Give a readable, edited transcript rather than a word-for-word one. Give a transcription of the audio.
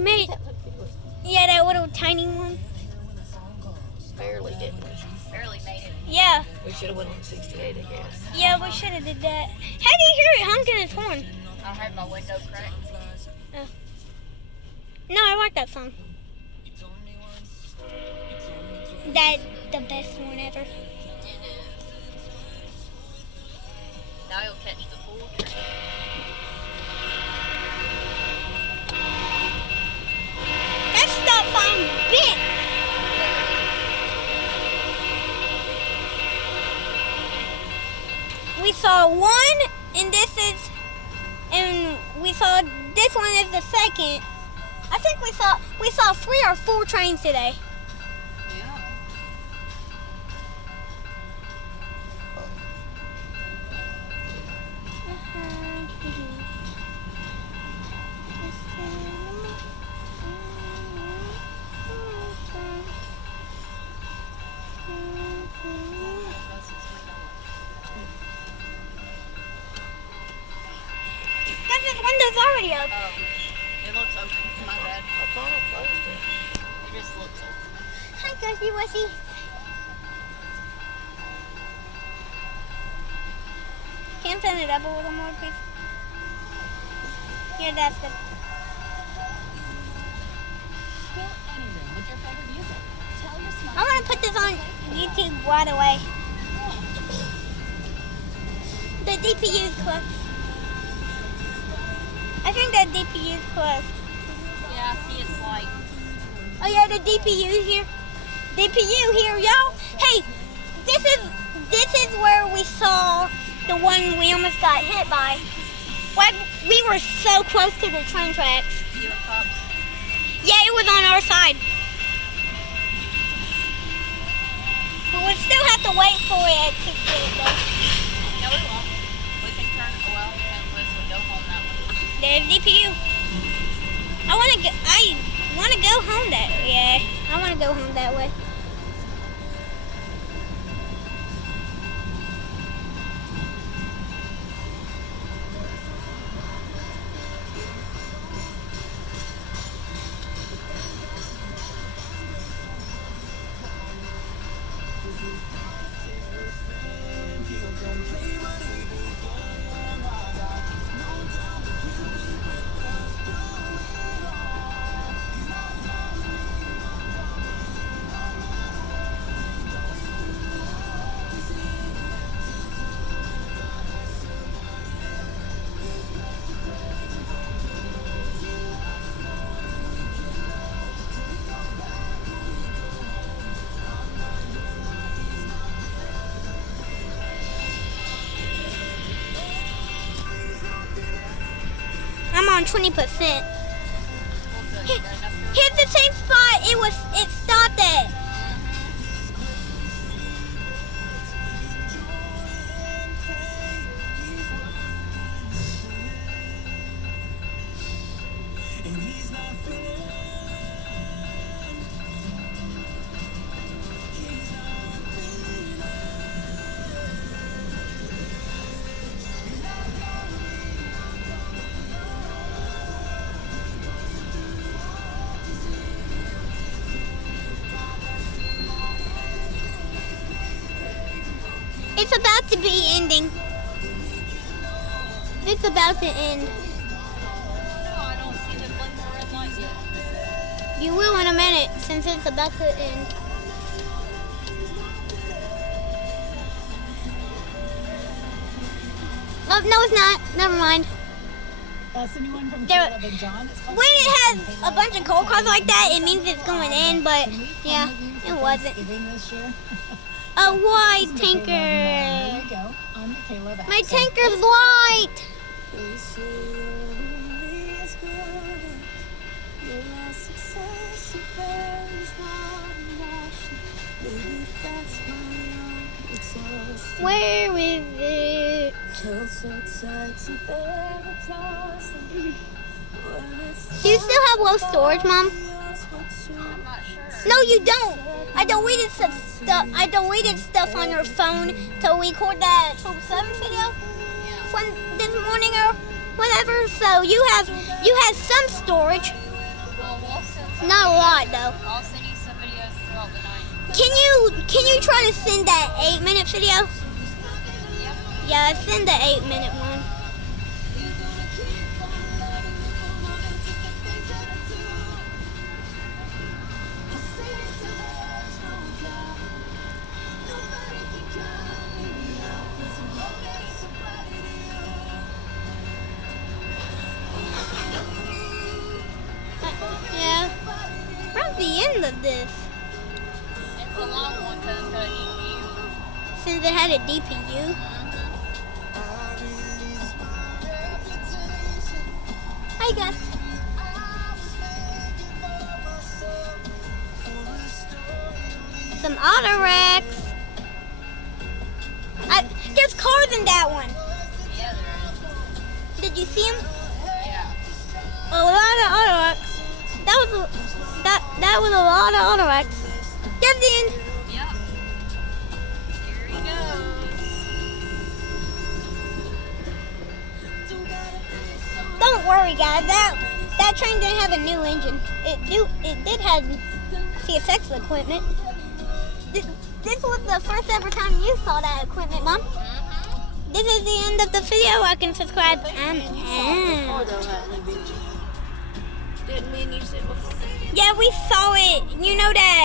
Mate, That looked good. yeah, that little tiny one. Barely, didn't we? Barely made it. Yeah, We should have went on 68, I guess. yeah, we should have did that. How do you hear it honking its horn? I had my window cracked. No, I like that song. That's the best one ever. Now you'll catch the full train. That stop sign big. We saw one, and we saw this one is the second. I think we saw 3 or 4 trains today. Yeah. Because his window's already up. It looks open. My bad. I thought I closed it. It just looks open. Hi, Gushy Wussy. Can you turn it up a little more, please? Here, that's good. I want to put this on YouTube right away. The DPU's close. I think the DPU's close. Yeah, I see it's like. Oh yeah, the DPU here. DPU here, y'all. Hey, this is where we saw the one we almost got hit by. Like, we were so close to the train tracks. You and Pops. Yeah, it was on our side. But we'll still have to wait for it at 6 though. No, we won't. We can turn it. Well, unless we go home that way. There's DPU. I want to go home that way. Yeah, I want to go home that way. I'm on 20%. Well, good. You got enough fuel? Here's the same spot it stopped at. It's about to be ending. It's about to end. No, I don't see the blinking red light yet. You will in a minute since it's about to end. Oh, no, it's not. Never mind. Anyone from There- Caleb and John? It's When it has a bunch of cold cars like that, it means it's going in, but Can we yeah, come with you for it wasn't. Thanksgiving this year? A white This is the Caleb and There tanker. you go. I'm the Caleb My accent. tanker's white. Where is it? Do you still have low storage, Mom? I'm not sure. No, you don't. I deleted some stuff. I deleted stuff on your phone to record that 7 video from this morning or whatever. So you have some storage. Well, Not a lot though. I'll send you some videos throughout the night. Can you try to send that 8-minute video? Yep. Yeah, send the 8-minute one. Yeah. We're at the end of this. It's a long one because it's got a DPU. Since it had a DPU. Hi guys. Some auto wrecks. There's cars in that one. Yeah, there is. Did you see them? Yeah. A lot of auto wrecks. That was a lot of auto wrecks. There's the end. Yep. Here he goes. Don't worry, guys. That train didn't have a new engine. It did have CSX equipment. This was the first ever time you saw that equipment, Mom. This is the end of the video. I can subscribe and Before though, hadn't we, Benji? Didn't me and you sit before? yeah, we saw it. You know that.